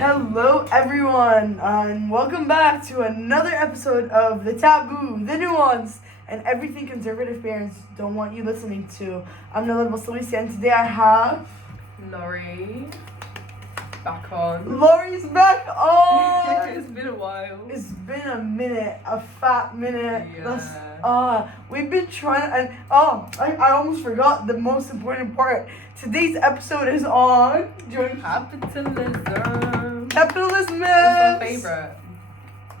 Hello everyone, and welcome back to another episode of The Taboo, The Nuance, and everything conservative parents don't want you listening to. I'm Nala Basalisi, and today I have... Laurie, back on. Laurie's back on! It's been a while. It's been a minute, a fat minute. Yeah. We've been trying, and I almost forgot the most important part. Today's episode is on... Capitalism. Capitalism! It's our favourite.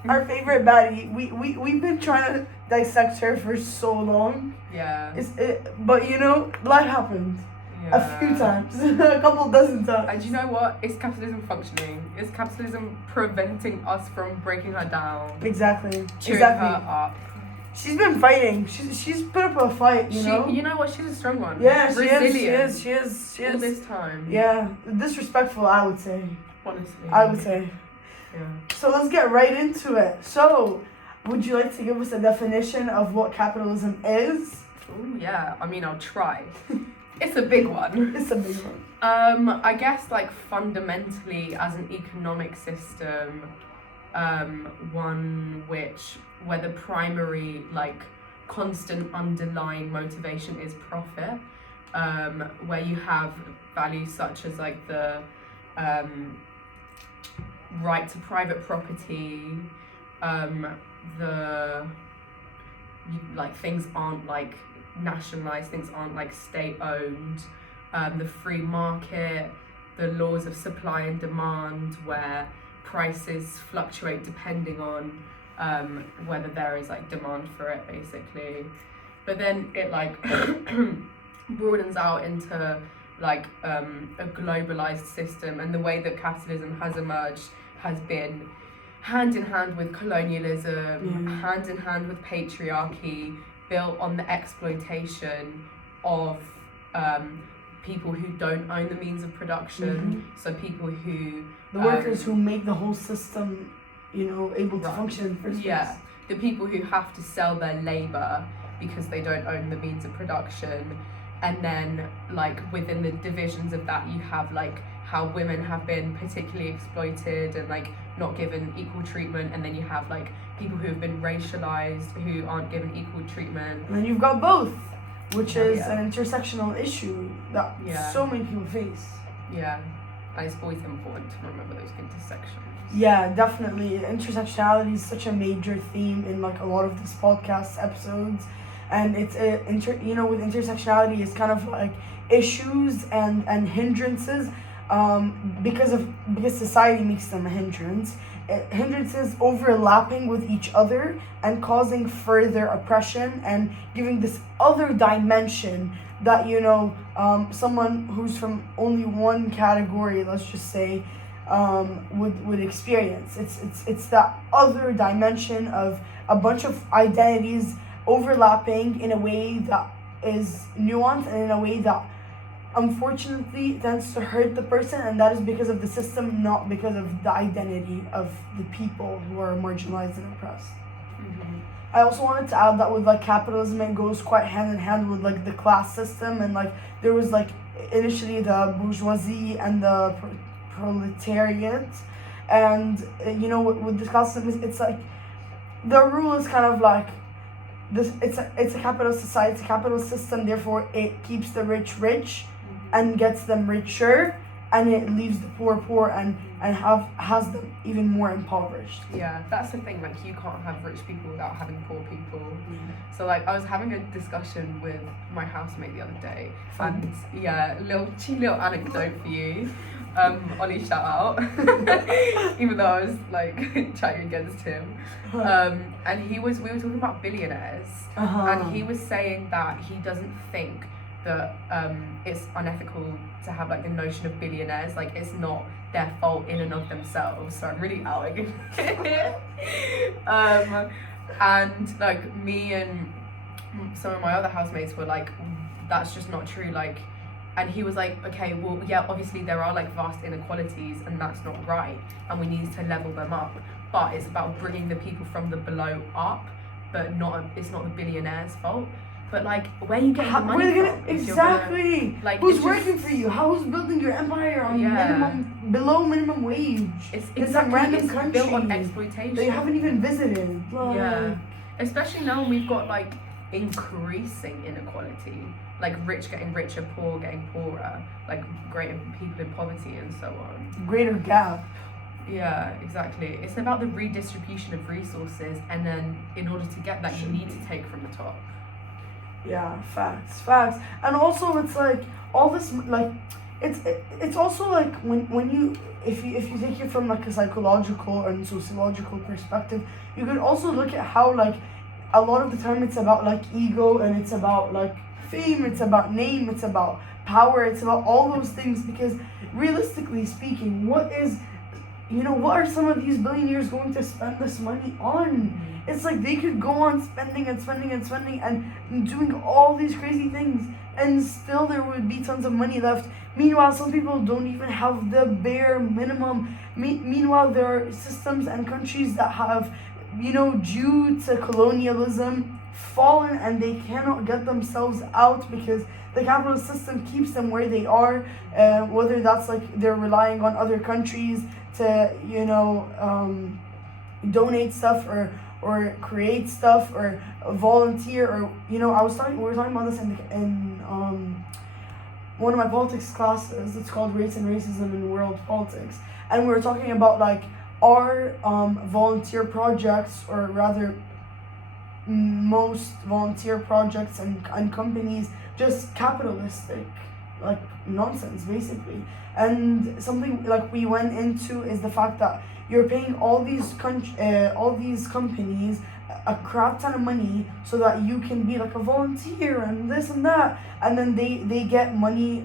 Our favorite baddie. We've been trying to dissect her for so long. Yeah. But you know, life happened. Yeah. A few times. A couple dozen times. And you know what? It's capitalism functioning. It's capitalism preventing us from breaking her down. Exactly. Cheering her up. She's been fighting. She's put up a fight, you know? You know what? She's a strong one. Yeah, Resilient. she is. All this time. Yeah. Disrespectful, I would say. Honestly. I would say. Yeah. So let's get right into it. So, would you like to give us a definition of what capitalism is? Oh yeah. I mean, I'll try. It's a big one. It's a big one. I guess like fundamentally as an economic system, one where the primary like constant underlying motivation is profit, where you have values such as like the right to private property, things aren't like nationalized, things aren't like state owned, the free market, the laws of supply and demand where prices fluctuate depending on whether there is like demand for it basically. But then it like broadens out into like a globalized system, and the way that capitalism has emerged has been hand in hand with colonialism, hand in hand with patriarchy, built on the exploitation of people who don't own the means of production. So people who... The workers who make the whole system, able to function in the first place. Yeah, the people who have to sell their labour because they don't own the means of production. And then, like, within the divisions of that, you have, like, how women have been particularly exploited and, like, not given equal treatment. And then you have, like, people who have been racialized who aren't given equal treatment. And then you've got both, which is an intersectional issue that so many people face. Yeah, and it's always important to remember those intersections. Yeah, definitely. Intersectionality is such a major theme in like a lot of these podcast episodes, and it's with intersectionality, it's kind of like issues and hindrances, because society makes them a hindrance. Hindrances overlapping with each other and causing further oppression and giving this other dimension that someone who's from only one category, let's just say, would experience. It's that other dimension of a bunch of identities overlapping in a way that is nuanced and in a way that unfortunately tends to hurt the person, and that is because of the system, not because of the identity of the people who are marginalized and oppressed. I also wanted to add that with like capitalism, it goes quite hand in hand with like the class system, and like there was like initially the bourgeoisie and the proletariat, and with this class system, it's like the rule is kind of like this. It's a capitalist society, it's a capitalist system. Therefore, it keeps the rich rich, and gets them richer, and it leaves the poor and has them even more impoverished. Yeah, that's the thing, like you can't have rich people without having poor people. So like I was having a discussion with my housemate the other day, and little anecdote for you. Ollie, shout out. Even though I was like chatting against him. And we were talking about billionaires, and he was saying that he doesn't think that it's unethical to have like the notion of billionaires, like it's not their fault in and of themselves. So I'm really outing and like me and some of my other housemates were like, that's just not true, like. And he was like, okay, well, yeah, obviously there are like vast inequalities and that's not right, and we need to level them up, but it's about bringing the people from the below up, but it's not the billionaires' fault. But like, where are you getting the Where money are they from? gonna if you're gonna- exactly? like, Who's it's just- working for you? How's building your empire on Yeah. below minimum wage? It's in some exactly random it's country built on exploitation. that you haven't even visited. Yeah, especially now we've got like increasing inequality, like rich getting richer, poor getting poorer, like greater people in poverty and so on. Greater gap. Yeah, exactly. It's about the redistribution of resources, and then in order to get that, you need to take from the top. Yeah, facts. And also, it's like all this, like, it's also like when you if you take it from like a psychological and sociological perspective, you could also look at how like a lot of the time it's about like ego, and it's about like fame, it's about name, it's about power, it's about all those things. Because realistically speaking, what are some of these billionaires going to spend this money on? It's like they could go on spending and doing all these crazy things, and still there would be tons of money left. Meanwhile, some people don't even have the bare minimum. Meanwhile, there are systems and countries that have, due to colonialism, fallen, and they cannot get themselves out because the capitalist system keeps them where they are. Whether that's like they're relying on other countries to, donate stuff or create stuff or volunteer, or we were talking about this in one of my politics classes. It's called Race and Racism in World Politics, and we were talking about like our volunteer projects, or rather most volunteer projects and companies, just capitalistic like nonsense basically. And something like we went into is the fact that you're paying all these companies a crap ton of money so that you can be like a volunteer and this and that, and then they get money,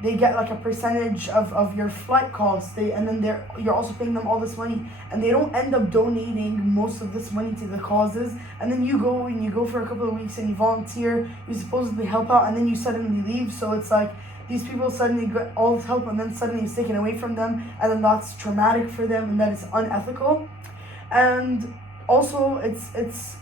they get like a percentage of your flight costs, you're also paying them all this money, and they don't end up donating most of this money to the causes. And then you go for a couple of weeks and you volunteer, you supposedly help out, and then you suddenly leave. So it's like these people suddenly get all this help, and then suddenly it's taken away from them, and then that's traumatic for them, and that is unethical. And also it's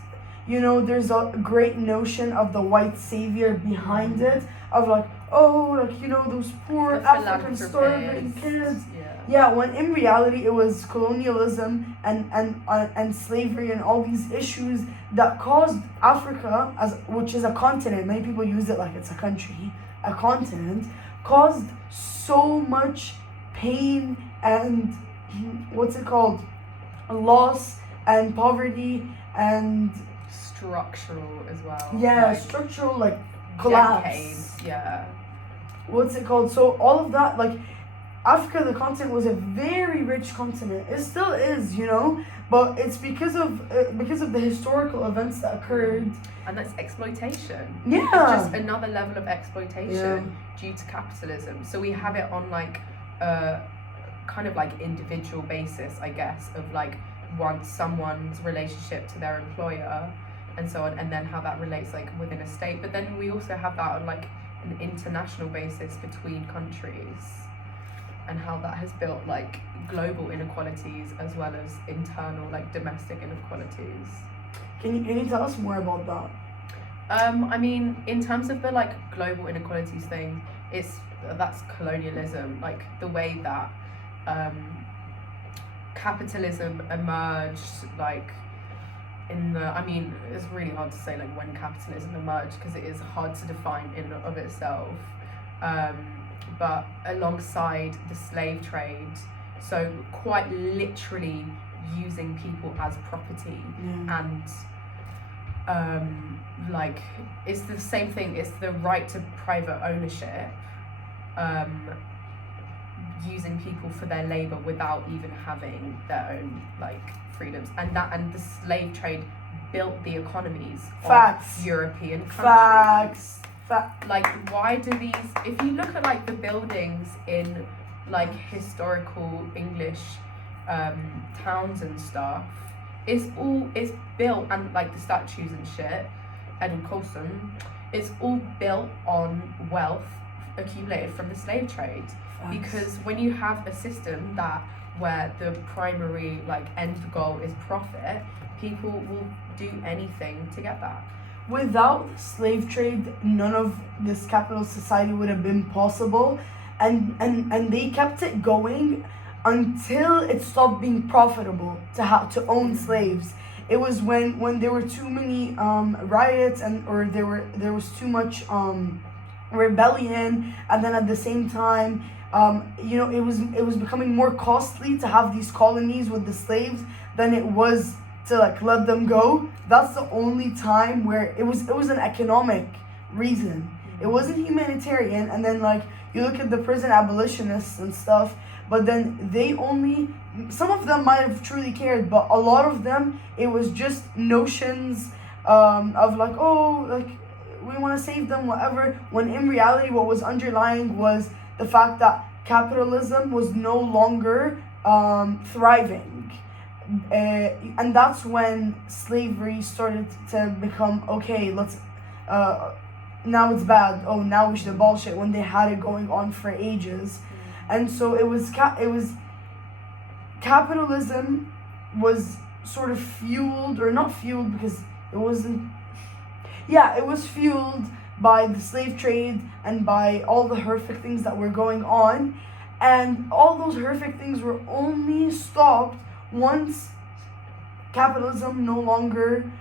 there's a great notion of the white savior behind it, of like, those poor The African starving kids. Yeah, when in reality it was colonialism and slavery and all these issues that caused Africa, which is a continent, many people use it like it's a country, a continent, caused so much pain and loss and poverty and structural as well. Yeah, structural like collapse. Decades, yeah. So all of that, like Africa, the continent, was a very rich continent. It still is, but it's because of the historical events that occurred. And that's exploitation. Yeah. It's just another level of exploitation due to capitalism. So we have it on like a kind of like individual basis, I guess, of like someone's relationship to their employer and so on, and then how that relates like within a state. But then we also have that on like an international basis between countries, and how that has built like global inequalities as well as internal like domestic inequalities. Can you tell us more about that? I mean, in terms of the like global inequalities thing, that's colonialism, like the way that capitalism emerged, like it's really hard to say like when capitalism emerged, because it is hard to define in and of itself, but alongside the slave trade, so quite literally using people as property. And like it's the same thing, it's the right to private ownership, using people for their labor without even having their own like freedoms, and the slave trade built the economies of European countries. Like, why do these, if you look at like the buildings in like historical English towns and stuff, it's built, and like the statues and shit, Edward Colston, it's all built on wealth accumulated from the slave trade. Because when you have a system where the primary like end goal is profit, people will do anything to get that. without the slave trade, none of this capitalist society would have been possible, and they kept it going until it stopped being profitable to own slaves. It was when there were too many riots, or there was too much rebellion, and then at the same time, it was becoming more costly to have these colonies with the slaves than it was to like let them go. That's the only time where it was an economic reason. It wasn't humanitarian. And then like you look at the prison abolitionists and stuff, but then some of them might have truly cared, but a lot of them, it was just notions of like, oh, like we want to save them, whatever, when in reality what was underlying was the fact that capitalism was no longer thriving. And that's when slavery started to become, okay, let's now it's bad, oh now we should abolish it, when they had it going on for ages. And so it was capitalism was sort of fueled, or not fueled because it wasn't, it was fueled by the slave trade and by all the horrific things that were going on. And all those horrific things were only stopped once capitalism no longer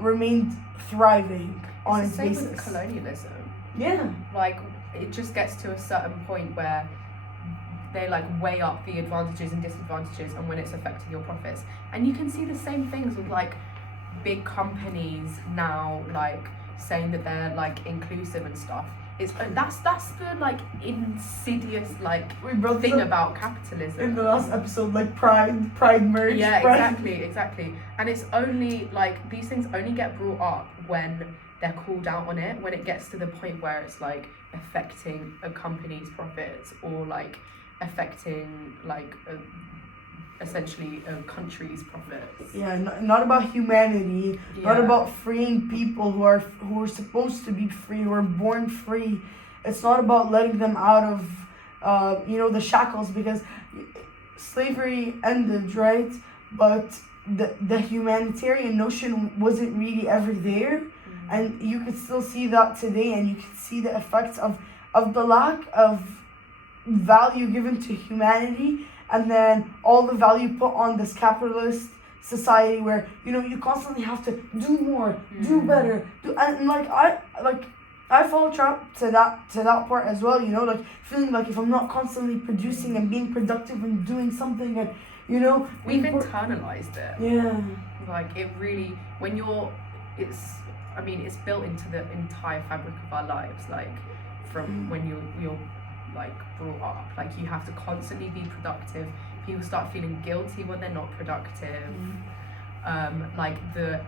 remained thriving on its basis. Same with colonialism. Yeah. Like, it just gets to a certain point where they like weigh up the advantages and disadvantages and when it's affecting your profits. And you can see the same things with like big companies now, like saying that they're like inclusive and stuff. That's the like insidious like thing about capitalism. In the last episode, like pride merge. Yeah, pride. exactly. And it's only like these things only get brought up when they're called out on it, when it gets to the point where it's like affecting a company's profits, or like affecting like essentially a country's profits. Yeah, not about humanity, not about freeing people who are supposed to be free, who are born free. It's not about letting them out of the shackles, because slavery ended, right? But the humanitarian notion wasn't really ever there. And you could still see that today, and you can see the effects of the lack of value given to humanity, and then all the value put on this capitalist society where you constantly have to do more, do better, and I fall trapped to that part as well. Like feeling like if I'm not constantly producing and being productive and doing something, and we've internalized it. Yeah. Like it really, it's built into the entire fabric of our lives. Like from when you're like brought up, like you have to constantly be productive. People start feeling guilty when they're not productive. Like the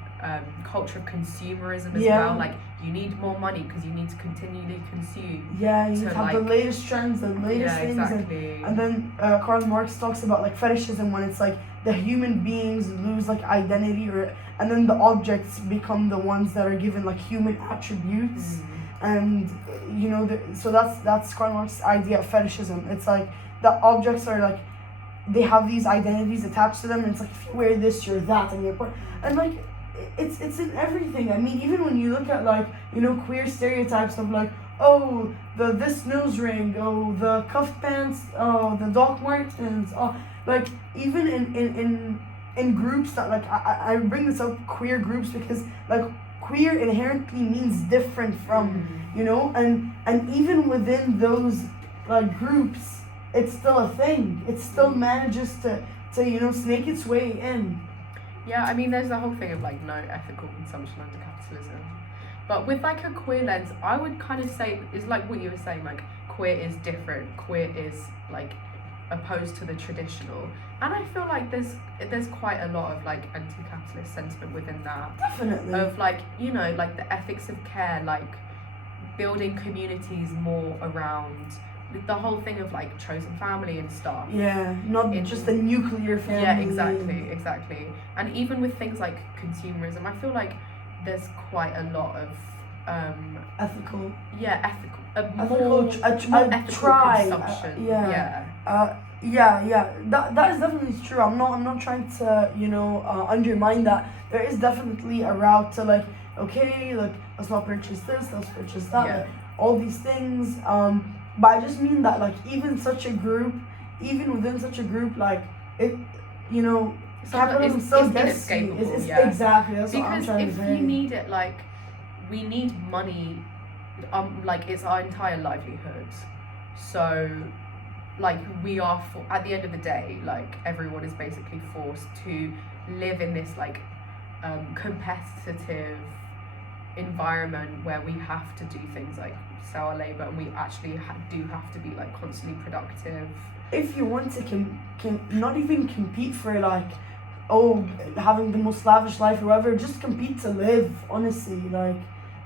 culture of consumerism as well. Like you need more money because you need to continually consume. Yeah, you have the latest trends, the latest things. Exactly. And then Karl Marx talks about like fetishism, when it's like the human beings lose like identity, and then the objects become the ones that are given like human attributes. And so that's Karl Marx's idea of fetishism. It's like the objects are like, they have these identities attached to them, and it's like if you wear this, you're that, and you're part. And like it's in everything. I mean, even when you look at like queer stereotypes of like, oh, this nose ring, oh, the cuffed pants, oh, the Doc Martens, oh, like even in groups that like I bring this up, queer groups, because like queer inherently means different from, and even within those like groups, it's still a thing. It still manages to snake its way in. Yeah, I mean, there's the whole thing of like no ethical consumption under capitalism. But with like a queer lens, I would kind of say it's like what you were saying, like queer is different. Queer is like opposed to the traditional, and I feel like there's quite a lot of like anti-capitalist sentiment within that. Definitely. Of like like the ethics of care, like building communities more around the whole thing of like chosen family and stuff. Yeah, not just a nuclear family. Yeah, exactly. And even with things like consumerism, I feel like there's quite a lot of ethical. Yeah, more ethical consumption. Yeah. That is definitely true. I'm not trying to undermine that. There is definitely a route to like okay, like let's not purchase this, let's purchase that, Yeah. like, all these things. But I just mean that like even within such a group, like it, you know, capitalism still gets you. inescapable. It's Yeah. exactly that's what I'm Because trying to if say. you need it, like, we need money, like it's our entire livelihood. So, like, we are at the end of the day, like everyone is basically forced to live in this like competitive environment where we have to do things like sell our labor, and we actually do have to be like constantly productive. If you want to not even compete for like, oh, having the most lavish life or whatever, just compete to live, honestly, like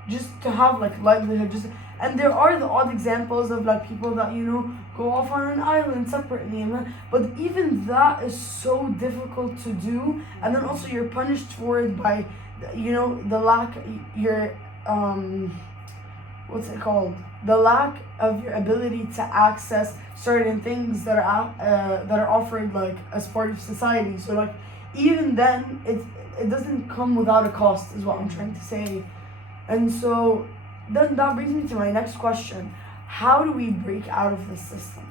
just to have like livelihood. Just, and there are the odd examples of like people that, you know, go off on an island separately, but even that is so difficult to do, and then also you're punished for it by, you know, the lack your what's it called, the lack of your ability to access certain things that are offered like as part of society. So like even then it doesn't come without a cost, is what I'm trying to say. And so then that brings me to my next question: how do we break out of this system?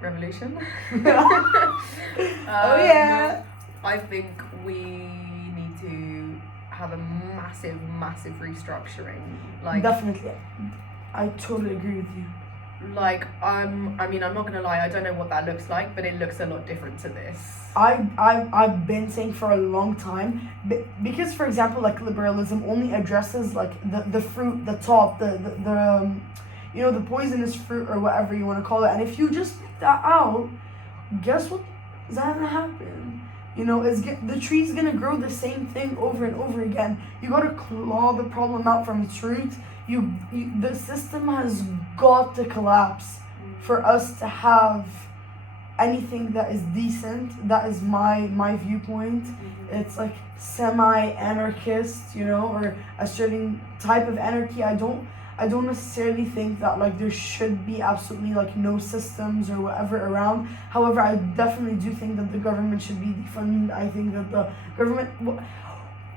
Revolution. Oh yeah. I think we need to have a massive restructuring. Like, definitely, I totally agree with you. Like, I mean, I'm not gonna lie, I don't know what that looks like, but it looks a lot different to this. I've been saying for a long time, because for example, like liberalism only addresses like the fruit, the top, the you know, the poisonous fruit or whatever you want to call it. And if you just pick that out, guess what is gonna happen? You know, the tree's gonna grow the same thing over and over again. You gotta claw the problem out from its roots. The system has got to collapse for us to have anything that is decent. That is my viewpoint. It's like semi-anarchist, you know, or a certain type of anarchy. I don't necessarily think that like there should be absolutely like no systems or whatever around. However, I definitely do think that the government should be defunded. I think that the government,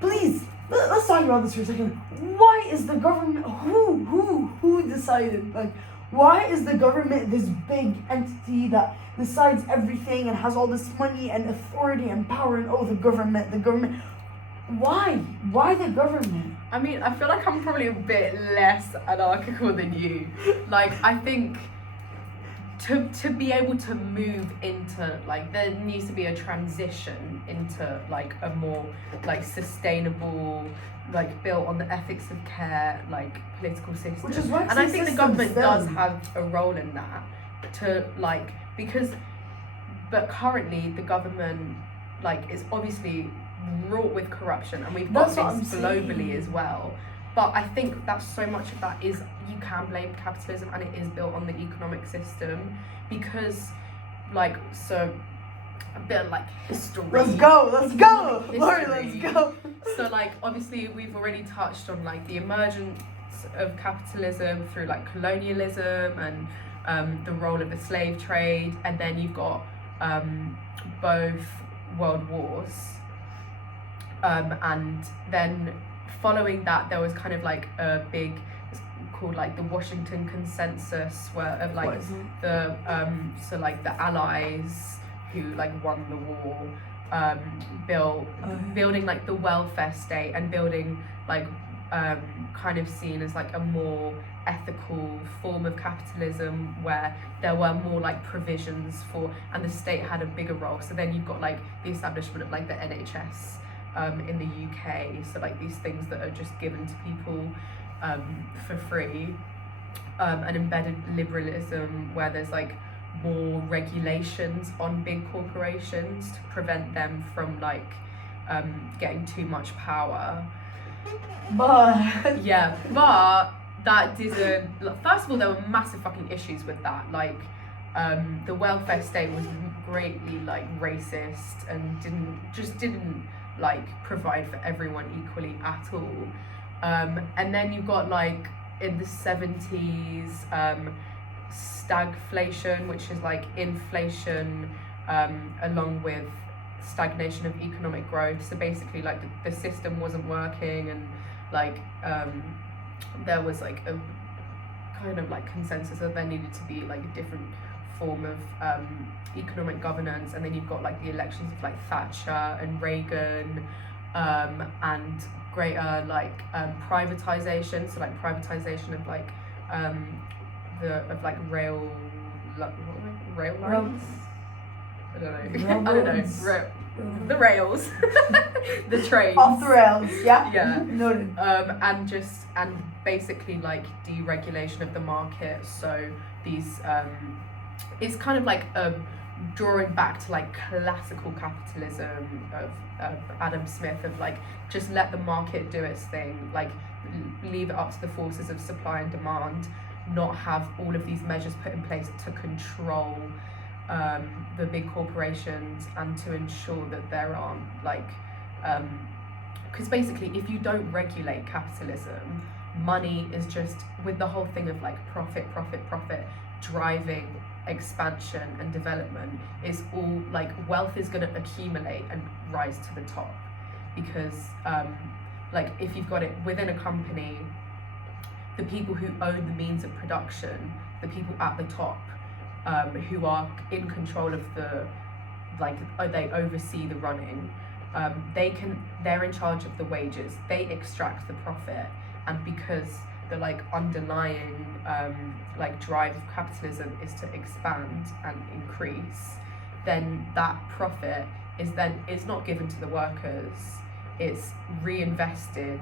please, let's talk about this for a second. Why is the government, who decided, like, why is the government this big entity that decides everything and has all this money and authority and power, and the government, why the government? I mean, I feel like I'm probably a bit less anarchical than you. Like, I think to be able to move into, like, there needs to be a transition into, like, a more, like, sustainable, like, built on the ethics of care, like, political system. Which is why and I think the government does have a role in that, to, like, but currently the government, like, is obviously wrought with corruption, and we've got this globally as well. But I think that so much of that is, you can blame capitalism, and it is built on the economic system, because, like, so a bit of like history. Let's go, Lori, let's go. So like, obviously we've already touched on like the emergence of capitalism through like colonialism and the role of the slave trade, and then you've got both world wars, and then following that there was kind of like a big, it's called like the Washington Consensus, where of like the so like the Allies who like won the war building like the welfare state, and building like kind of seen as like a more ethical form of capitalism, where there were more like provisions for, and the state had a bigger role. So then you've got like the establishment of like the NHS in the UK, so like these things that are just given to people for free, and embedded liberalism, where there's like more regulations on big corporations to prevent them from like getting too much power. But that didn't, first of all, there were massive fucking issues with that, like the welfare state was greatly like racist and didn't like provide for everyone equally at all. And then you got like in the 70s stagflation, which is like inflation along with stagnation of economic growth. So basically like the system wasn't working, and like there was like a kind of like consensus that there needed to be like a different form of economic governance, and then you've got like the elections of like Thatcher and Reagan, and greater like privatization, so like privatization of like rail lines. I don't know. The rails, the trains. Off the rails, yeah. Yeah. Noted. And basically like deregulation of the market. So these it's kind of like drawing back to like classical capitalism of Adam Smith, of like just let the market do its thing, like leave it up to the forces of supply and demand, not have all of these measures put in place to control the big corporations, and to ensure that there aren't like because basically if you don't regulate capitalism, money is just, with the whole thing of like profit driving expansion and development, is all like wealth is going to accumulate and rise to the top, because like if you've got it within a company, the people who own the means of production, the people at the top, who are in control of the, like they oversee the running, they're in charge of the wages, they extract the profit, and because the like underlying like drive of capitalism is to expand and increase, then that profit is not given to the workers, it's reinvested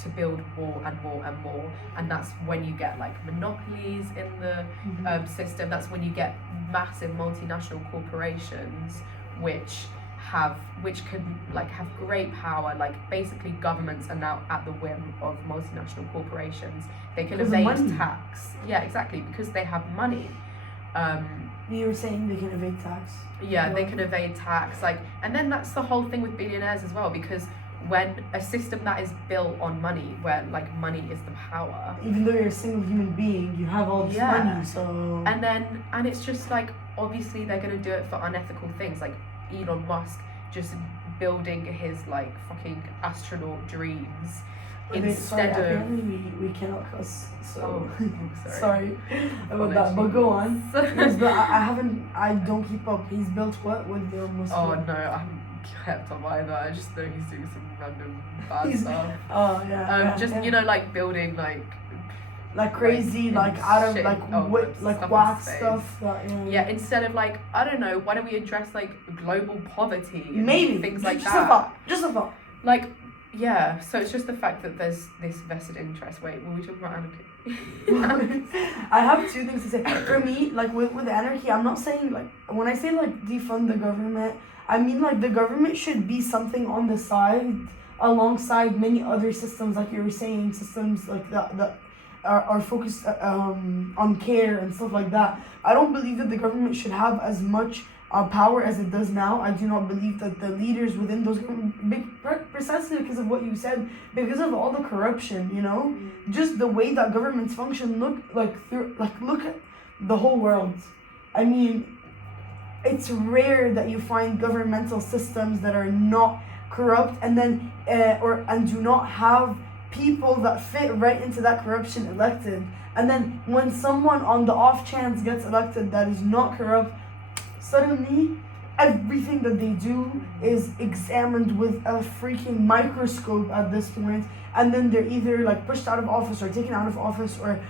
to build more and more and more, and that's when you get like monopolies in the system. That's when you get massive multinational corporations which can like have great power. Like basically governments are now at the whim of multinational corporations. They can evade tax. Yeah, exactly, because they have money. You were saying they can evade tax. Yeah, they can evade tax. Like, and then that's the whole thing with billionaires as well, because when a system that is built on money, where like money is the power, even though you're a single human being, you have all this money, so and it's just like, obviously they're going to do it for unethical things, like Elon Musk just building his like fucking astronaut dreams instead of apparently we cannot cuss, so sorry about that, but go on. I don't keep up. He's built what with the Muslim? Oh no, I haven't kept up either. I just know he's doing some random bad stuff. Oh yeah. You know, like building like crazy, like out of like wax stuff. Yeah, instead of like, I don't know, why don't we address like global poverty and maybe things like just that? Just a thought. Like, yeah. So it's just the fact that there's this vested interest. Wait, were we talking about anarchy? I have two things to say. For me, like with anarchy, I'm not saying like, when I say like defund the government, I mean like the government should be something on the side alongside many other systems, like you were saying, systems like that are focused on care and stuff like that. I don't believe that the government should have as much power as it does now. I do not believe that the leaders within those precisely because of what you said, because of all the corruption, you know, just the way that governments function. Look at the whole world. I mean, it's rare that you find governmental systems that are not corrupt and then and do not have people that fit right into that corruption elected. And then when someone on the off chance gets elected that is not corrupt, suddenly everything that they do is examined with a freaking microscope at this point, and then they're either like pushed out of office or taken out of office or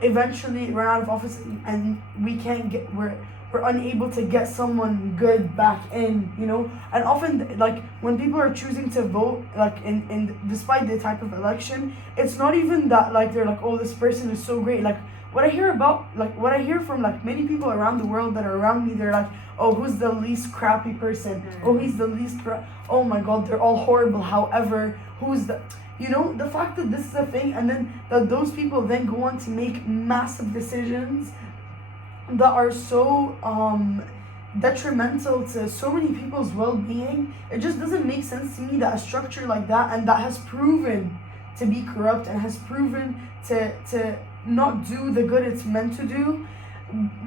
eventually run out of office, and we're unable to get someone good back in, you know. And often, like, when people are choosing to vote, like, in despite the type of election, it's not even that, like, they're like, oh, this person is so great. Like, what I hear from, like, many people around the world that are around me, they're like, oh, who's the least crappy person? Oh, he's the least oh my god, they're all horrible. However, who's the... You know, the fact that this is a thing, and then that those people then go on to make massive decisions that are so detrimental to so many people's well-being, it just doesn't make sense to me that a structure like that, and that has proven to be corrupt and has proven to not do the good it's meant to do,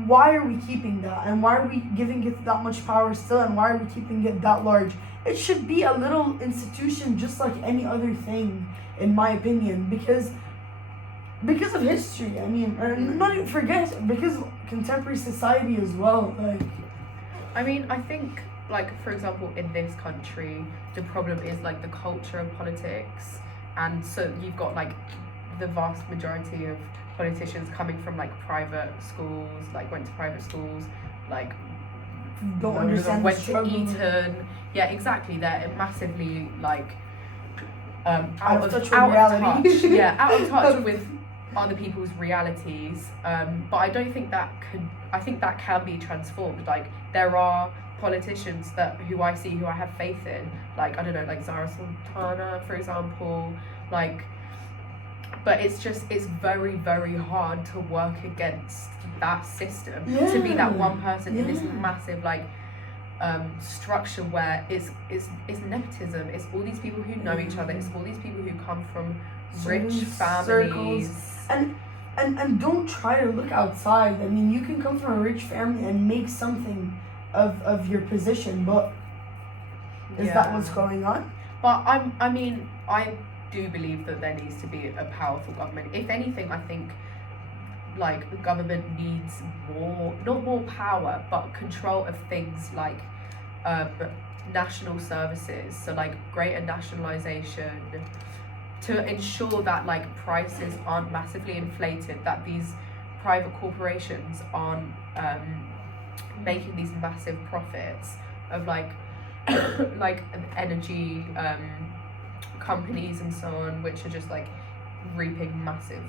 why are we keeping that? And why are we giving it that much power still? And why are we keeping it that large? It should be a little institution just like any other thing. in my opinion, because of history. I mean, not even forget, because of contemporary society as well. Like, I mean, I think, like, for example, in this country, the problem is like the culture of politics, and so you've got like the vast majority of politicians coming from like private schools, like went to private schools, like don't understand the went to struggle. Eton. Yeah, exactly. They're massively like Out of touch with reality. Out of touch with other people's realities. But I don't think that could. I think that can be transformed. Like, there are politicians who I have faith in. Like, I don't know, like Zara Sultana, for example. Like, but it's very, very hard to work against that system. Yeah. To be that one person in this Yeah. massive like structure where it's nepotism. It's all these people who know each other. It's all these people who come from rich Certain families. circles. And don't try to look outside. I mean, you can come from a rich family and make something of your position, but is that what's going on? But I do believe that there needs to be a powerful government. If anything, I think like the government needs not more power, but control of things like national services. So like greater nationalization, to ensure that like prices aren't massively inflated, that these private corporations aren't making these massive profits of like like energy companies and so on, which are just like reaping massive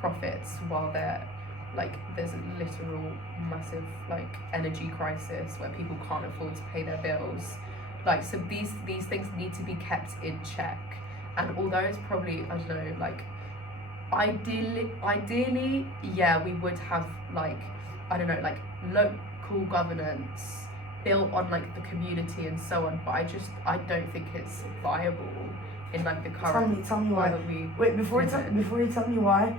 profits while they're like there's a literal massive like energy crisis where people can't afford to pay their bills. Like, so these things need to be kept in check. And although it's probably, I don't know, like ideally, yeah, we would have like, I don't know, like local governance built on like the community and so on, but I don't think it's viable in like the current. Tell me why. Wait, before you tell me why,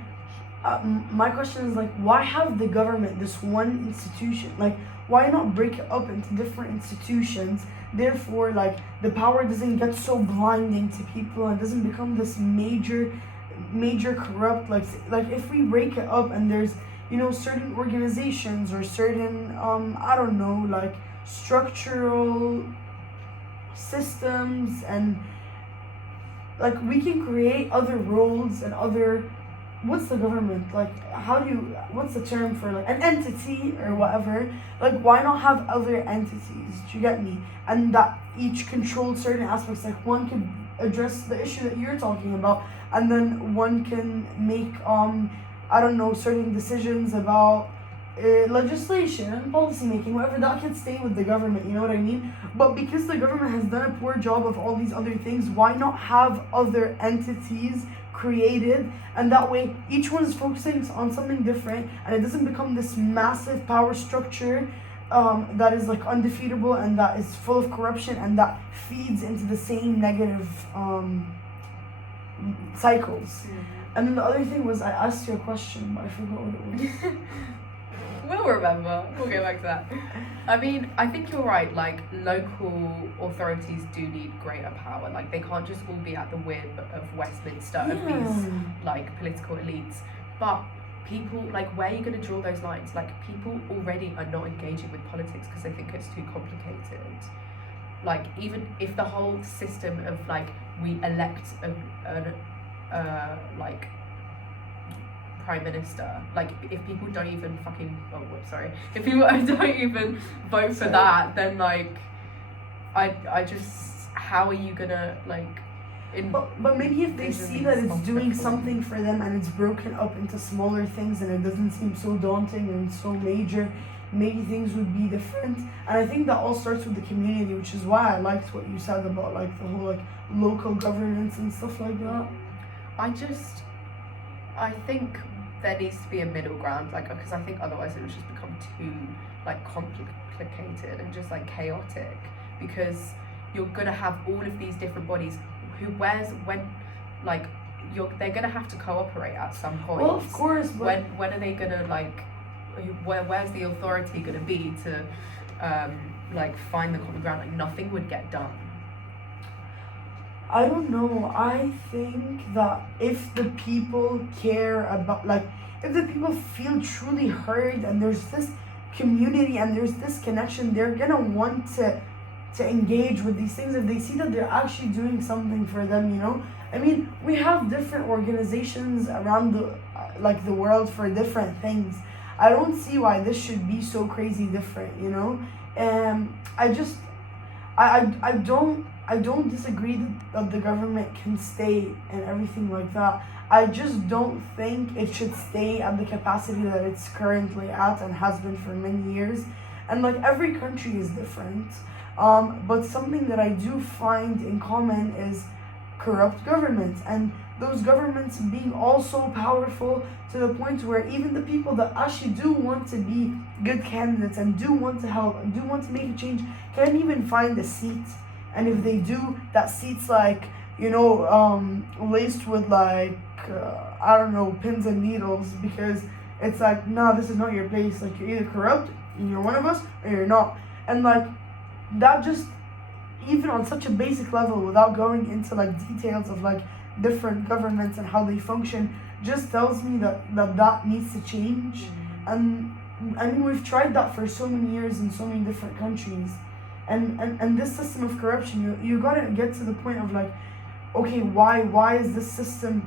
my question is like, why have the government this one institution? Like, why not break it up into different institutions? Therefore, like, the power doesn't get so blinding to people and doesn't become this major corrupt. Like if we break it up and there's, you know, certain organizations or certain I don't know, like structural systems, and like we can create other roles and other, what's the government, like what's the term for like an entity or whatever? Like, why not have other entities? Do you get me? And that each controls certain aspects. Like, one could address the issue that you're talking about, and then one can make I don't know, certain decisions about legislation and policy making, whatever. That can stay with the government, you know what I mean? But because the government has done a poor job of all these other things, why not have other entities created, and that way each one is focusing on something different, and it doesn't become this massive power structure that is like undefeatable and that is full of corruption and that feeds into the same negative cycles. Mm-hmm. And then the other thing was, I asked you a question, but I forgot what it was. We'll remember. We'll get back to that. I mean, I think you're right. Like, local authorities do need greater power. Like, they can't just all be at the whim of Westminster, of these like political elites. But people, like, where are you going to draw those lines? Like, people already are not engaging with politics because they think it's too complicated. Like, even if the whole system of like we elect like prime minister, like if people don't even if people don't even vote for that, then like I just, how are you gonna like but maybe if they see that it's doing something for them and it's broken up into smaller things and it doesn't seem so daunting and so major, maybe things would be different. And I think that all starts with the community, which is why I liked what you said about like the whole like local governance and stuff like that. I think there needs to be a middle ground, like, because I think otherwise it would just become too like complicated and just like chaotic, because you're gonna have all of these different bodies they're gonna have to cooperate at some point. Well, of course, but when are they gonna like where's the authority gonna be to like find the common ground? Like, nothing would get done. I don't know. I think that if the people care about, like, if the people feel truly heard and there's this community and there's this connection, they're gonna want to engage with these things if they see that they're actually doing something for them. I mean, we have different organizations around the world for different things. I don't see why this should be so crazy different. I just I don't disagree that the government can stay and everything like that. I just don't think it should stay at the capacity that it's currently at and has been for many years. And like every country is different. But something that I do find in common is corrupt governments, and those governments being also powerful to the point where even the people that actually do want to be good candidates and do want to help and do want to make a change can't even find a seat. And if they do, that seat's like, laced with like, I don't know, pins and needles, because it's like, nah, this is not your place. Like, you're either corrupt and you're one of us, or you're not. And like, that just, even on such a basic level, without going into like details of like different governments and how they function, just tells me that needs to change. And I mean, we've tried that for so many years in so many different countries. And this system of corruption, you gotta get to the point of like, okay, why is this system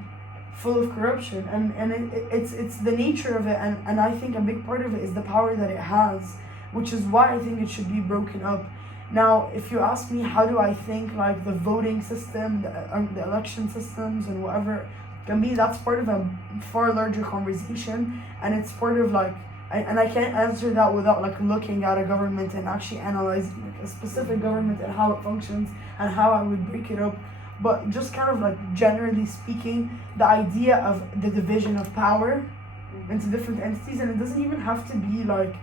full of corruption? And it's the nature of it, and I think a big part of it is the power that it has, which is why I think it should be broken up. Now, if you ask me, how do I think like the voting system, the election systems, and whatever can be, that's part of a far larger conversation, and it's part of like, and I can't answer that without like looking at a government and actually analyzing like a specific government and how it functions and how I would break it up. But just kind of like generally speaking, the idea of the division of power into different entities, and it doesn't even have to be like,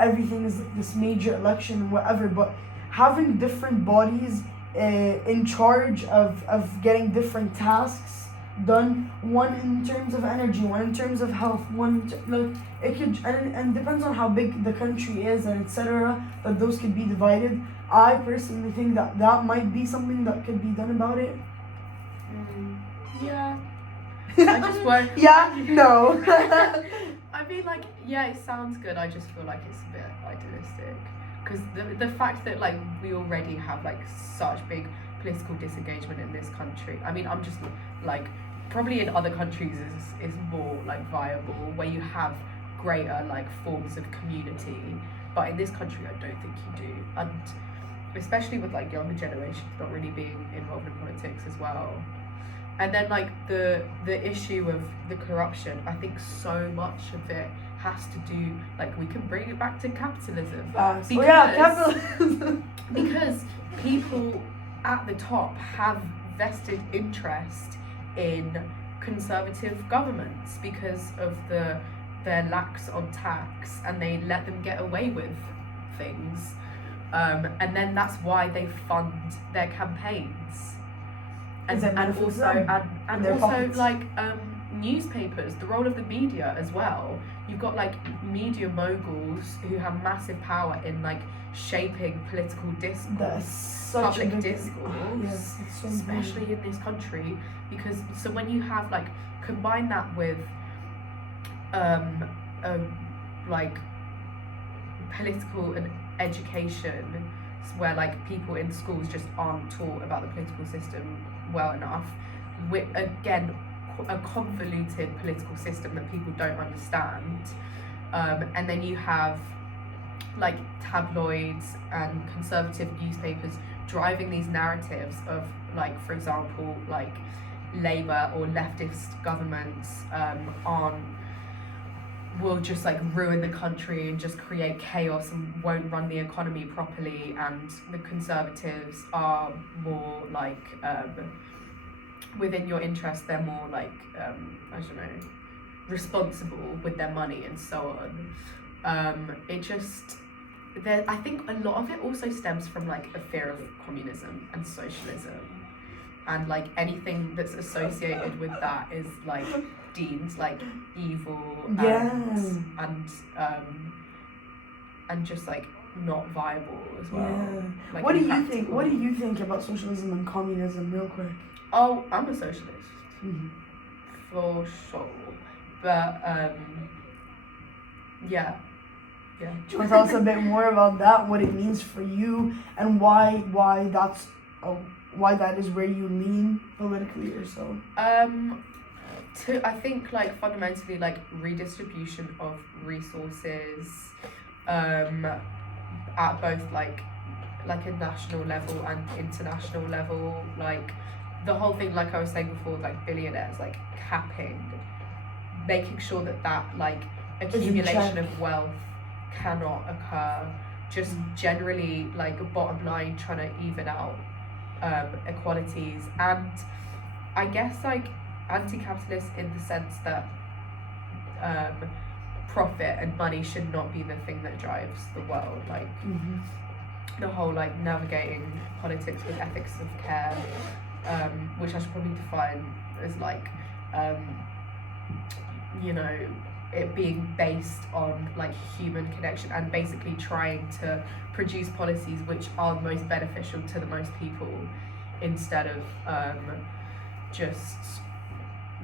everything is like this major election, whatever, but having different bodies in charge of getting different tasks done, one in terms of energy, one in terms of health, like it could, and depends on how big the country is and etc., that those could be divided. I personally think that might be something that could be done about it. Yeah. I just won't. Yeah, no. I mean, like, yeah, it sounds good. I just feel like it's a bit idealistic, because the fact that like we already have like such big political disengagement in this country. I mean, I'm just like, probably in other countries is more like viable, where you have greater like forms of community, but in this country I don't think you do, and especially with like younger generations not really being involved in politics as well. And then like the issue of the corruption, I think so much of it has to do, like, we can bring it back to capitalism. Capitalism. Because people at the top have vested interest in conservative governments because of their lax on tax, and they let them get away with things. And then that's why they fund their campaigns. And also like newspapers, the role of the media as well. You've got like media moguls who have massive power in like shaping political discourse, public discourse, especially in this country. Because so when you have like, combine that with like political and education, where like people in schools just aren't taught about the political system well enough, with again a convoluted political system that people don't understand, and then you have like tabloids and conservative newspapers driving these narratives of, like, for example, like Labour or leftist governments will just like ruin the country and just create chaos and won't run the economy properly, and the conservatives are more like within your interest, they're more like I don't know, responsible with their money and so on. It just, I think a lot of it also stems from like a fear of communism and socialism, and like anything that's associated with that is like deemed like evil, and just like not viable as well. Yeah. Like, What do you think? impractical. What do you think about socialism and communism, real quick? Oh, I'm a socialist. Mm-hmm. For sure. But, yeah. Do you want to tell us a bit more about that? What it means for you, and why that is where you lean politically or so? I think, like, fundamentally, like, redistribution of resources, at both like a national level and international level, like the whole thing, like I was saying before, like billionaires, like capping, making sure that like accumulation of wealth cannot occur, just generally like a bottom line trying to even out equalities, and I guess like anti-capitalist in the sense that profit and money should not be the thing that drives the world, like the whole like navigating politics with ethics of care, which I should probably define as like you know, it being based on like human connection and basically trying to produce policies which are most beneficial to the most people instead of just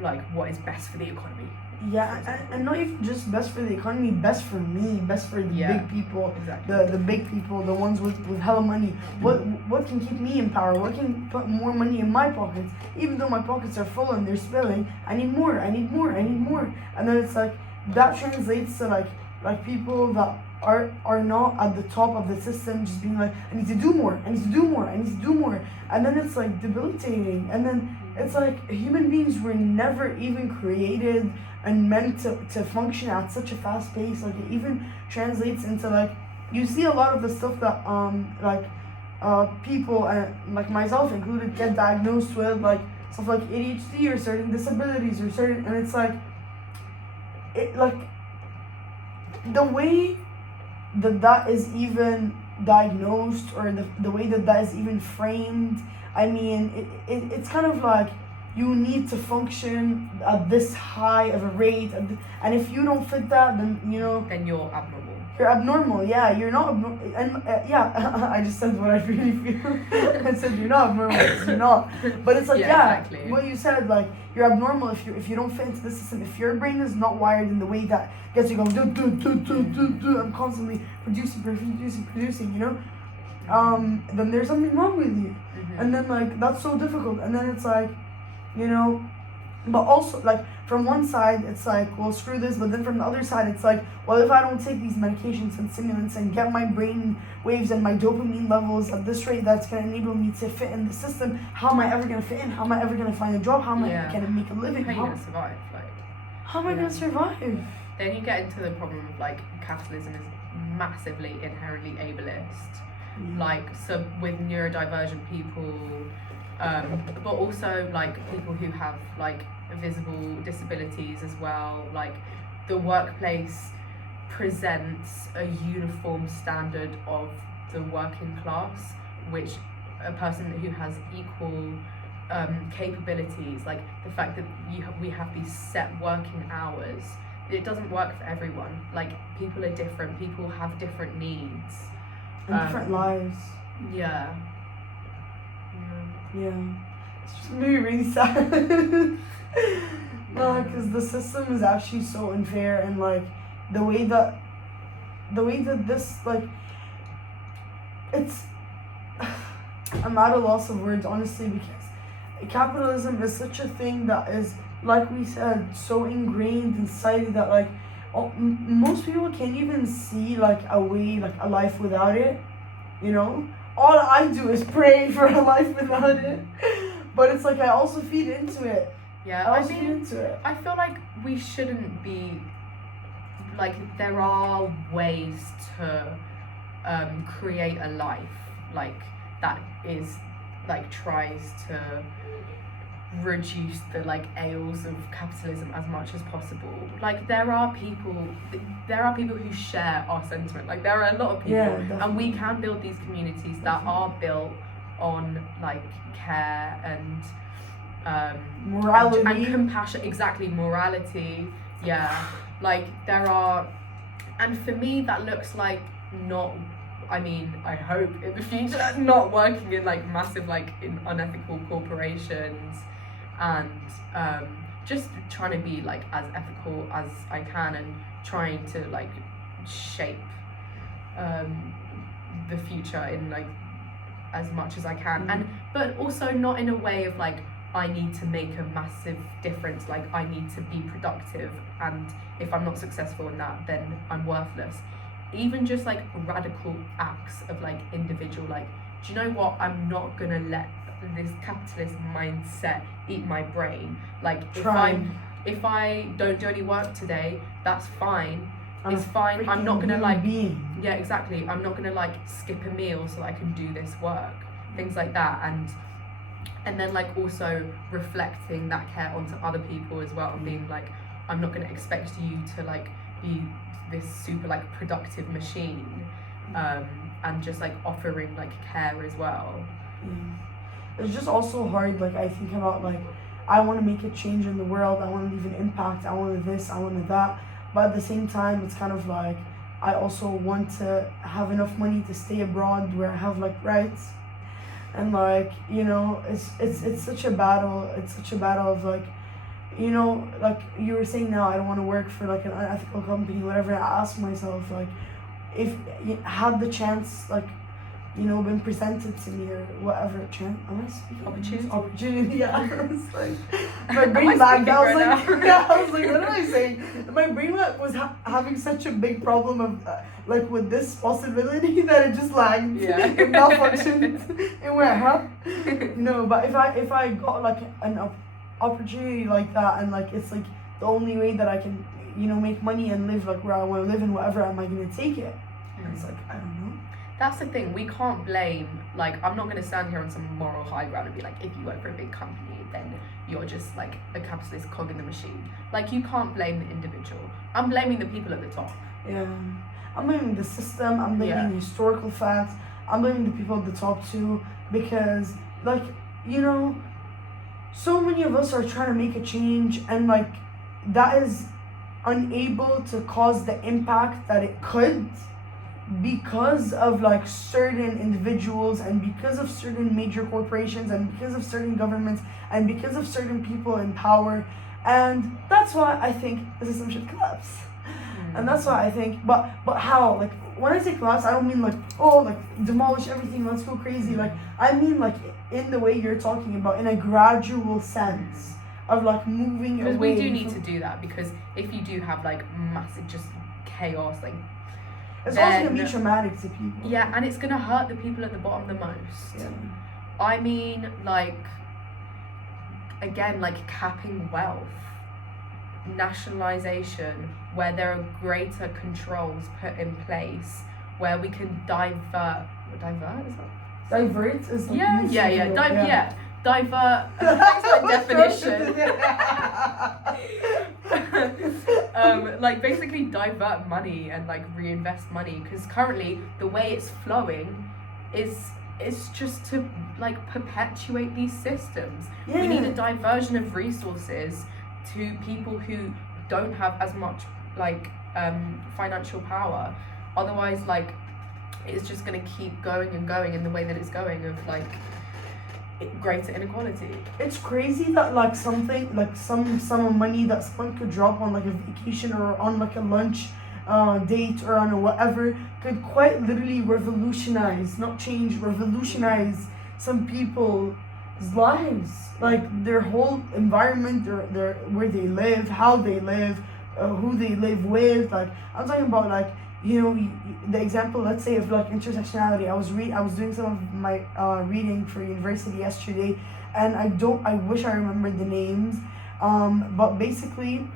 like what is best for the economy. Yeah, and not even just best for the economy, best for me, best for the big people, exactly. the big people, the ones with hella money. What can keep me in power? What can put more money in my pockets? Even though my pockets are full and they're spilling, I need more, I need more, I need more. And then it's like, that translates to like people that are not at the top of the system just being like, I need to do more, I need to do more, I need to do more. And then it's like debilitating. And then it's like human beings were never even created and meant to function at such a fast pace. Like it even translates into like, you see a lot of the stuff that people and like myself included get diagnosed with, like stuff like ADHD or certain disabilities or certain, and it's like it like the way that is even diagnosed, or the way that is even framed. I mean, it's kind of like, you need to function at this high of a rate, and if you don't fit that, then then you're abnormal. You're abnormal. Yeah, you're not abnormal. And yeah, I just said what I really feel. I said you're not abnormal because you're not. But it's like exactly. What you said, like you're abnormal if you don't fit into the system. If your brain is not wired in the way that gets you going do and constantly producing, then there's something wrong with you. And then like that's so difficult. And then it's like, but also like from one side it's like, well, screw this, but then from the other side it's like, well, if I don't take these medications and stimulants and get my brain waves and my dopamine levels at this rate that's going to enable me to fit in the system, how am I ever going to fit in? How am I ever going to find a job? How am I going to make a living? How are you going to survive? How am I going to survive? Then you get into the problem of like capitalism is massively inherently ableist, like so with neurodivergent people, but also like people who have like visible disabilities as well. Like the workplace presents a uniform standard of the working class, which a person who has equal capabilities, like the fact that we have these set working hours, it doesn't work for everyone. Like people are different, people have different needs and different lives. Yeah. It's just made me really sad. No, because the system is actually so unfair, and like the way that this like, it's I'm at a loss of words, honestly, because capitalism is such a thing that is, like we said, so ingrained in society that like most people can't even see like a way, like a life without it. All I do is pray for a life without it. But it's like I also feed into it. Yeah, I feel like we shouldn't be like, there are ways to create a life like that is like tries to reduce the like ails of capitalism as much as possible. Like there are people who share our sentiment. Like there are a lot of people, and we can build these communities that are built on like care and morality and compassion. Exactly, morality. Yeah, like there are, and for me that looks like not I mean, I hope in the future not working in like massive like in unethical corporations, and just trying to be like as ethical as I can, and trying to like shape the future in like as much as I can, and but also not in a way of like I need to make a massive difference, like I need to be productive, and if I'm not successful in that, then I'm worthless. Even just like radical acts of like individual, like, do you know what, I'm not gonna let this capitalist mindset eat my brain. Like if I don't do any work today, that's fine. It's fine. I'm not gonna like yeah, exactly. I'm not gonna like skip a meal so I can do this work. Things like that, and then like also reflecting that care onto other people as well, and being like, I'm not gonna expect you to like be this super like productive machine, and just like offering like care as well. It's just also hard, like I think about like I want to make a change in the world, I want to leave an impact, I want this, I want that, but at the same time it's kind of like I also want to have enough money to stay abroad where I have like rights, and like, you know, it's such a battle. It's such a battle of like, you know, like you were saying, now I don't want to work for like an unethical company, whatever. I ask myself like, if you had the chance, like, you know, been presented to me or whatever chance, am I speaking? Opportunity. Yeah. I was like, my brain lagged. I was like, yeah, I was like, what am I saying? My brain was having such a big problem of like with this possibility that it just lagged. Yeah. It malfunctioned. It went, huh? No, but if I got like an opportunity like that, and like it's like the only way that I can, you know, make money and live like where I want to live and whatever, am I gonna take it? And it's like, I don't know. That's the thing, we can't blame, like, I'm not going to stand here on some moral high ground and be like, if you work for a big company, then you're just like a capitalist cog in the machine. Like, you can't blame the individual. I'm blaming the people at the top. Yeah, I'm blaming the system, I'm blaming historical facts, I'm blaming the people at the top too, because like, you know, so many of us are trying to make a change, and like that is unable to cause the impact that it could, because of like certain individuals, and because of certain major corporations, and because of certain governments, and because of certain people in power. And that's why I think the system should collapse. And that's why I think, but how? Like, when I say collapse, I don't mean like, oh, like demolish everything, let's go crazy. Like, I mean like in the way you're talking about, in a gradual sense of like moving away. Because we do need to do that, because if you do have like massive just chaos, like, it's also going to be traumatic to people. Yeah, and it's going to hurt the people at the bottom the most. Yeah. I mean, like, again, like capping wealth, nationalisation, where there are greater controls put in place, where we can divert is that? Divert is like divert. That's my definition. Like basically divert money and like reinvest money, because currently the way it's flowing is just to like perpetuate these systems. We need a diversion of resources to people who don't have as much like financial power. Otherwise, like, it's just going to keep going and going in the way that it's going, of like greater inequality. It's crazy that like something like some sum of money that someone could drop on like a vacation or on like a lunch date or on a whatever could quite literally revolutionize some people's lives, like their whole environment, their where they live, how they live, who they live with. Like, I'm talking about like, you know, the example, let's say, of like intersectionality. I was doing some of my reading for university yesterday, and I wish I remembered the names, but basically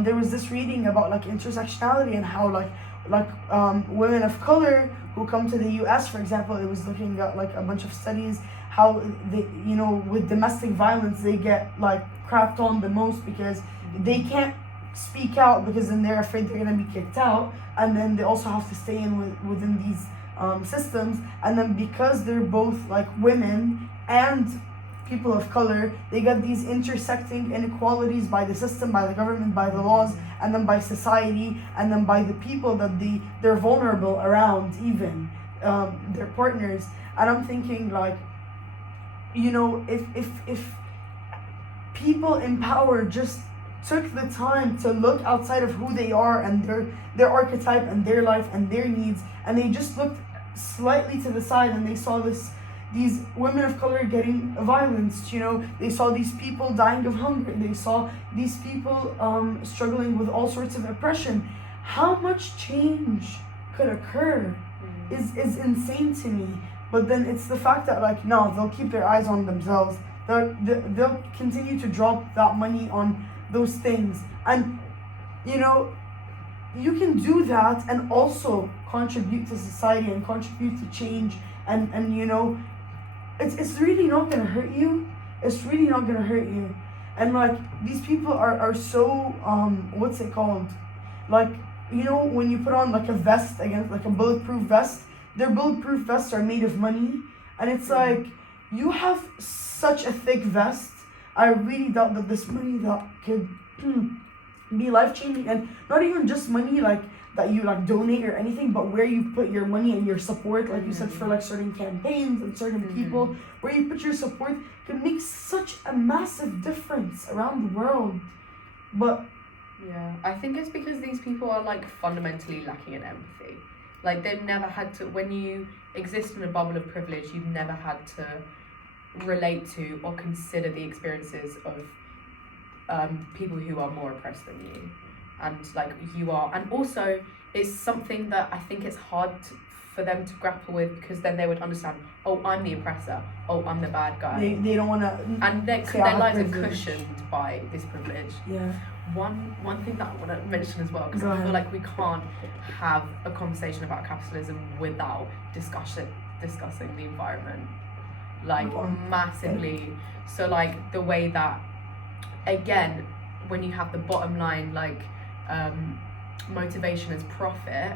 there was this reading about like intersectionality and how like women of color who come to the US, for example, it was looking at like a bunch of studies how they, you know, with domestic violence they get like crapped on the most because they can't speak out, because then they're afraid they're gonna be kicked out, and then they also have to stay in within these systems, and then because they're both like women and people of color, they get these intersecting inequalities by the system, by the government, by the laws, and then by society, and then by the people that they're vulnerable around, even their partners. And I'm thinking, like, you know, if people in power just took the time to look outside of who they are and their archetype and their life and their needs, and they just looked slightly to the side and they saw these women of color getting violenced, you know, they saw these people dying of hunger, they saw these people struggling with all sorts of oppression, how much change could occur is insane to me. But then it's the fact that, like, no, they'll keep their eyes on themselves, they'll continue to drop that money on those things. And, you know, you can do that and also contribute to society and contribute to change, and you know, it's really not gonna hurt you. It's really not gonna hurt you. And like, these people are so what's it called? Like, you know, when you put on like a vest against, like a bulletproof vest, their bulletproof vests are made of money, and it's like, you have such a thick vest. I really doubt that this money that could be life-changing, and not even just money like that you like donate or anything, but where you put your money and your support, like you said, for like certain campaigns and certain people, where you put your support can make such a massive difference around the world. But yeah, I think it's because these people are like fundamentally lacking in empathy. Like, they've never had to, when you exist in a bubble of privilege, you've never had to relate to or consider the experiences of people who are more oppressed than you, and like you are. And also, it's something that I think it's hard for them to grapple with, because then they would understand, oh, I'm the oppressor, oh, I'm the bad guy. They don't want to, and their lives are cushioned by this privilege. Yeah. One thing that I want to mention as well, because I feel like we can't have a conversation about capitalism without discussing the environment, like massively. So like the way that, again, when you have the bottom line, like motivation as profit,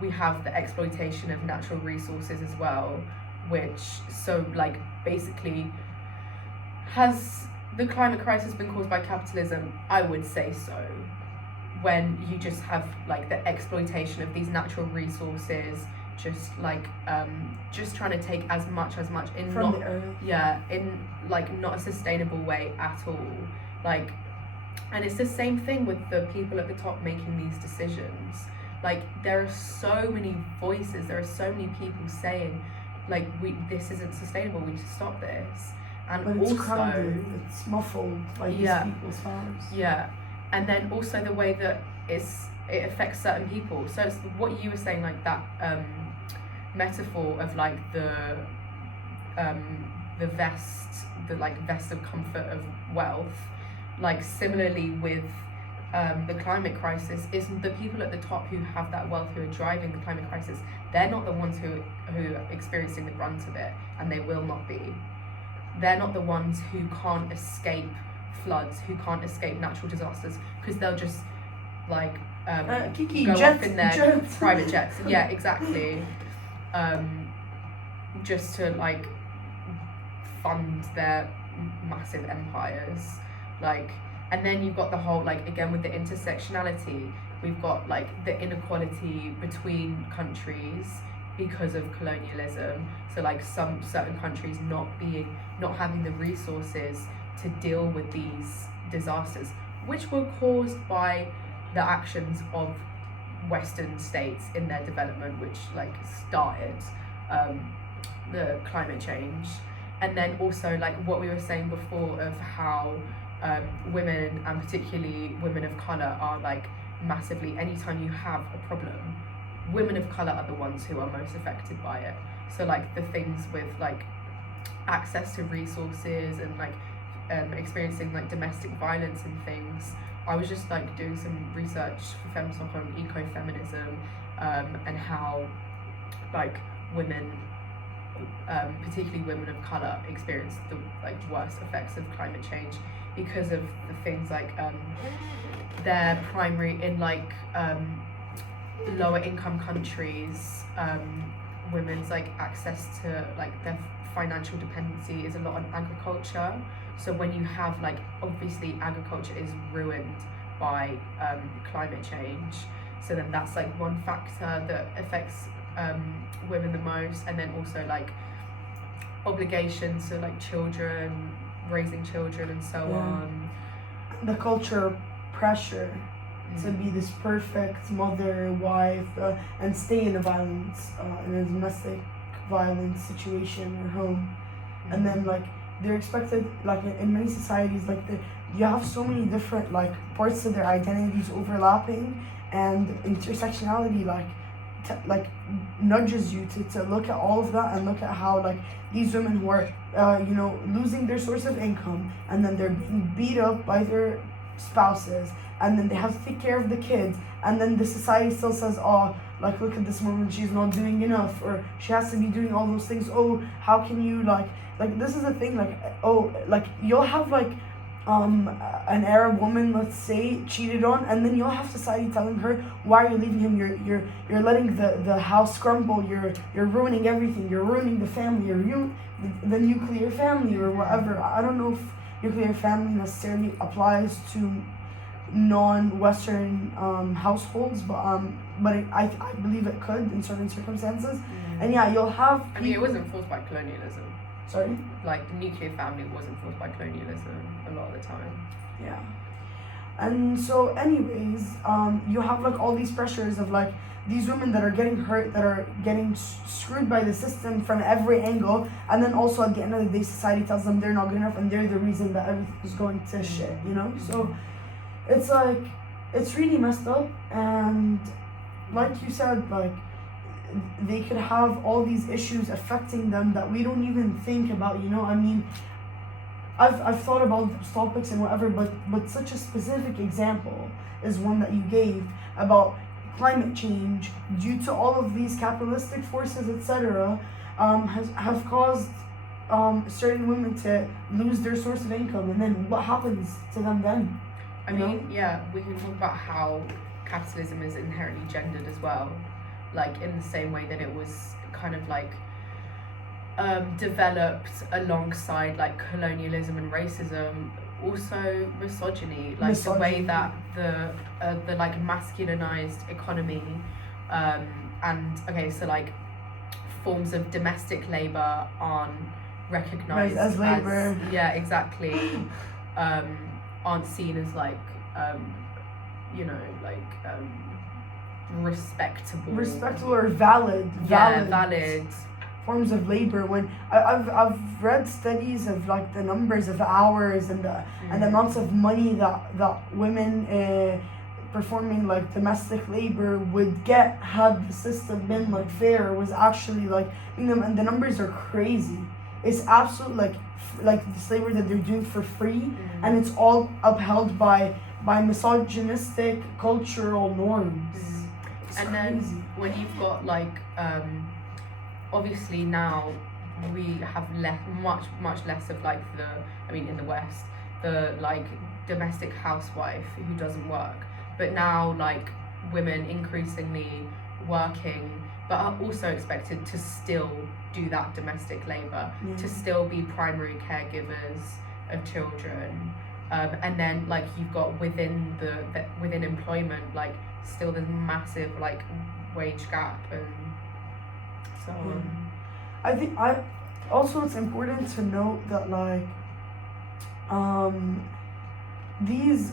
we have the exploitation of natural resources as well, which, so like, basically, has the climate crisis been caused by capitalism? I would say so. When you just have like the exploitation of these natural resources, just like just trying to take as much in from not the earth. Yeah, in like not a sustainable way at all. Like, and it's the same thing with the people at the top making these decisions. Like, there are so many voices, there are so many people saying, like, this isn't sustainable, we need to stop this. And but it's also crowded, it's muffled by these people's farms. Yeah, and then also the way that it affects certain people. So it's what you were saying, like that metaphor of like the vest, the like vest of comfort of wealth. Like, similarly with the climate crisis, is the people at the top who have that wealth, who are driving the climate crisis, they're not the ones who are experiencing the brunt of it, and they will not be. They're not the ones who can't escape floods, who can't escape natural disasters, because they'll just like Kiki, go jets, off in their jets. private jets. Yeah, exactly. Just to like fund their massive empires. Like, and then you've got the whole, like, again with the intersectionality, we've got like the inequality between countries because of colonialism. So like some certain countries not having the resources to deal with these disasters, which were caused by the actions of Western states in their development, which like started the climate change. And then also like what we were saying before of how women, and particularly women of colour, are like massively, anytime you have a problem, women of colour are the ones who are most affected by it. So like the things with like access to resources and like experiencing like domestic violence and things. I was just like doing some research for FemSoc on ecofeminism and how like women, particularly women of colour, experience the like worst effects of climate change because of the things like their primary in like lower income countries, women's like access to like their financial dependency is a lot on agriculture. So when you have like, obviously agriculture is ruined by climate change, so then that's like one factor that affects women the most. And then also like obligations to like children, raising children and so on. The culture pressure to be this perfect mother, wife, and stay in a violence, in a domestic violence situation or home. And then like they're expected, like in many societies, like you have so many different like parts of their identities overlapping, and intersectionality like nudges you to look at all of that and look at how like these women who are losing their source of income, and then they're being beat up by their spouses, and then they have to take care of the kids, and then the society still says, oh, like look at this woman, she's not doing enough, or she has to be doing all those things. Oh, how can you like this is the thing, like, oh, like you'll have like an Arab woman, let's say, cheated on, and then you'll have society telling her, why are you leaving him? You're letting the house crumble, you're ruining everything, you're ruining the family, the nuclear family or whatever. I don't know if nuclear family necessarily applies to non-Western households, but I believe it could in certain circumstances. And yeah, you'll have people, I mean, it wasn't forced by colonialism. Sorry? Like the nuclear family wasn't forced by colonialism a lot of the time. Yeah. And so anyways, you have like all these pressures of like these women that are getting hurt, that are getting screwed by the system from every angle, and then also at the end of the day society tells them they're not good enough and they're the reason that everything is going to shit, So it's like, it's really messed up. And like you said, like they could have all these issues affecting them that we don't even think about, I mean, I've thought about those topics and whatever, but such a specific example is one that you gave about climate change due to all of these capitalistic forces, etc., have caused certain women to lose their source of income, and then what happens to them then? I mean, yeah, we can talk about how capitalism is inherently gendered as well, like in the same way that it was kind of like developed alongside like colonialism and racism. Also misogyny, like the way that the like masculinized economy and okay, so like forms of domestic labor aren't recognized as labor. Yeah, exactly. Aren't seen as like respectable or valid forms of labor. When I've read studies of like the numbers of hours and the amounts of money that women performing like domestic labor would get had the system been like fair, was actually like, and the numbers are crazy. It's absolute like this labor that they're doing for free, and it's all upheld by misogynistic cultural norms. It's and crazy. Then when you've got like obviously now we have much less of like in the West, the like domestic housewife who doesn't work, but now like women increasingly working but are also expected to still do that domestic labor, to still be primary caregivers of children, and then like you've got within within employment like still this massive like wage gap and so on. I think it's important to note that like these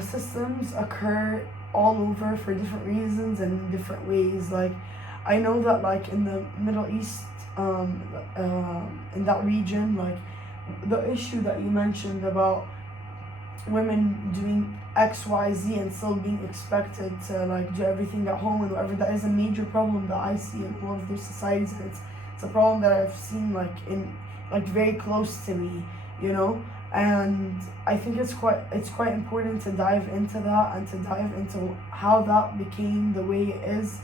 systems occur all over for different reasons and in different ways. Like I know that like in the Middle East, in that region, like the issue that you mentioned about women doing XYZ and still being expected to like do everything at home and whatever, that is a major problem that I see in a lot of those societies, and it's a problem that I've seen like in like very close to me, and I think it's quite important to dive into that and to dive into how that became the way it is,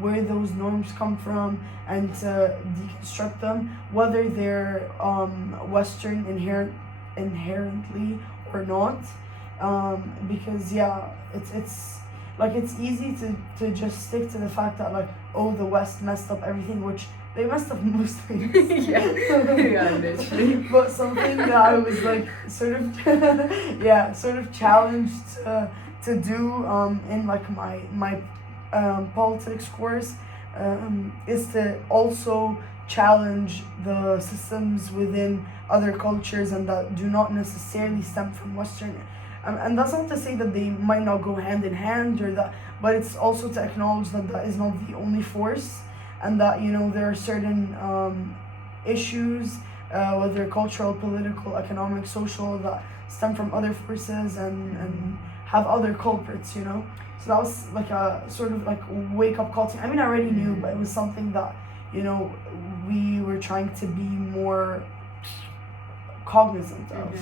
where those norms come from, and to deconstruct them, whether they're Western inherently or not, because yeah, like it's easy to just stick to the fact that like, oh, the West messed up everything, which they messed up most things. yeah, literally. But something that I was like sort of sort of challenged to do in like my politics course is to also challenge the systems within other cultures and that do not necessarily stem from Western. And that's not to say that they might not go hand in hand or that, but it's also to acknowledge that that is not the only force, and that there are certain issues, whether cultural, political, economic, social, that stem from other forces and have other culprits. So that was like a sort of like wake up call. I mean, I already knew, but it was something that we were trying to be more cognizant of.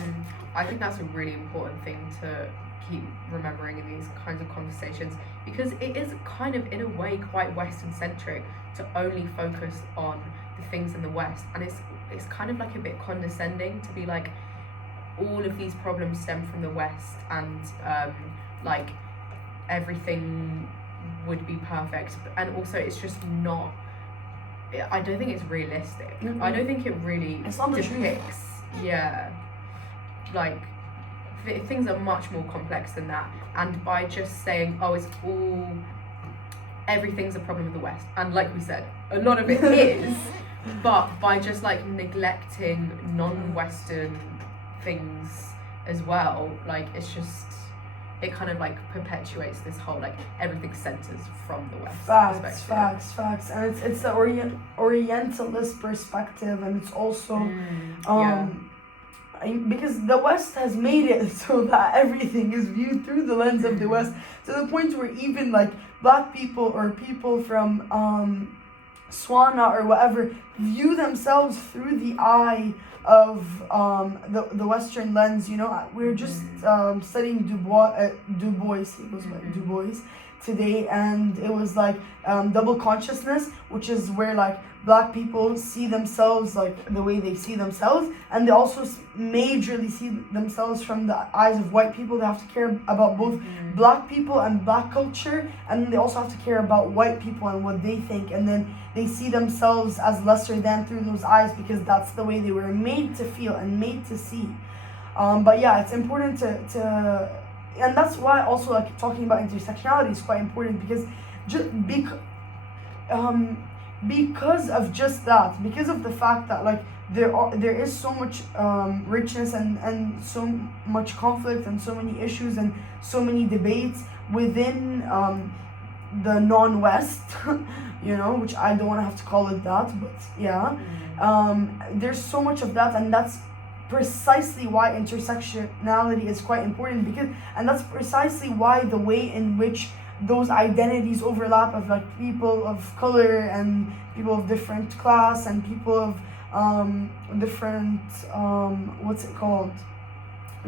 I think that's a really important thing to keep remembering in these kinds of conversations, because it is kind of, in a way, quite Western centric to only focus on the things in the West, and it's kind of like a bit condescending to be like, all of these problems stem from the West, and like everything would be perfect, and also it's just not. I don't think it's realistic. I don't think it really depicts. Yeah, like things are much more complex than that, and by just saying, oh, it's all, everything's a problem with the West, and like we said, a lot of it is, but by just like neglecting non-Western things as well, like it kind of like perpetuates this whole like everything centers from the West facts, and it's the Orientalist perspective, and it's also because the West has made it so that everything is viewed through the lens of the West, to the point where even like Black people or people from Swana or whatever view themselves through the eye of the Western lens. We're just studying Du Bois today, and it was like double consciousness, which is where like Black people see themselves like the way they see themselves, and they also majorly see themselves from the eyes of white people. They have to care about both Black people and Black culture, and then they also have to care about white people and what they think, and then they see themselves as lesser than through those eyes, because that's the way they were made to feel and made to see. But yeah, it's important to and that's why also like talking about intersectionality is quite important, because because of just that, because of the fact that like there is so much richness and so much conflict and so many issues and so many debates within the non-West, which I don't want to have to call it that, but yeah, there's so much of that, and that's precisely why intersectionality is quite important, and that's precisely why the way in which those identities overlap of like people of color and people of different class and people of different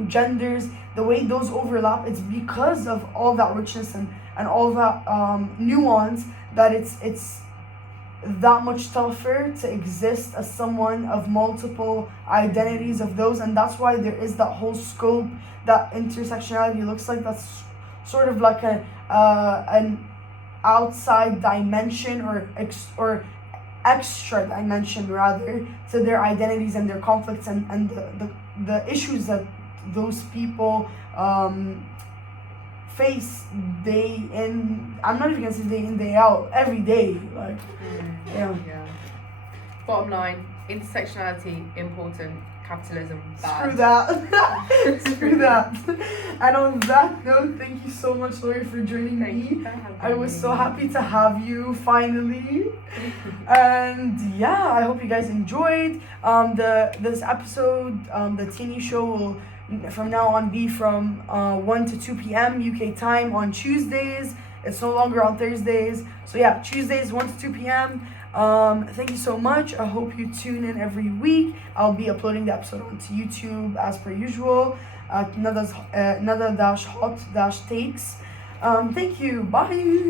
genders, the way those overlap, it's because of all that richness and all that nuance, that it's that much tougher to exist as someone of multiple identities of those. And that's why there is that whole scope that intersectionality looks like. That's sort of like an outside dimension or extra dimension rather to their identities and their conflicts and the issues that those people face day in, I'm not even gonna say day in, day out, every day. Like yeah. Bottom line, intersectionality important, capitalism bad. Screw that. And on that note, thank you so much, Lori, for joining me. I was so happy to have you finally. And yeah, I hope you guys enjoyed this episode. The TNE show will from now on be from 1 to 2 p.m. UK time on Tuesdays. It's no longer on Thursdays. So yeah, Tuesdays 1 to 2 p.m. Thank you so much. I hope you tune in every week. I'll be uploading the episode onto YouTube as per usual. Nada-hot-takes. Thank you. Bye.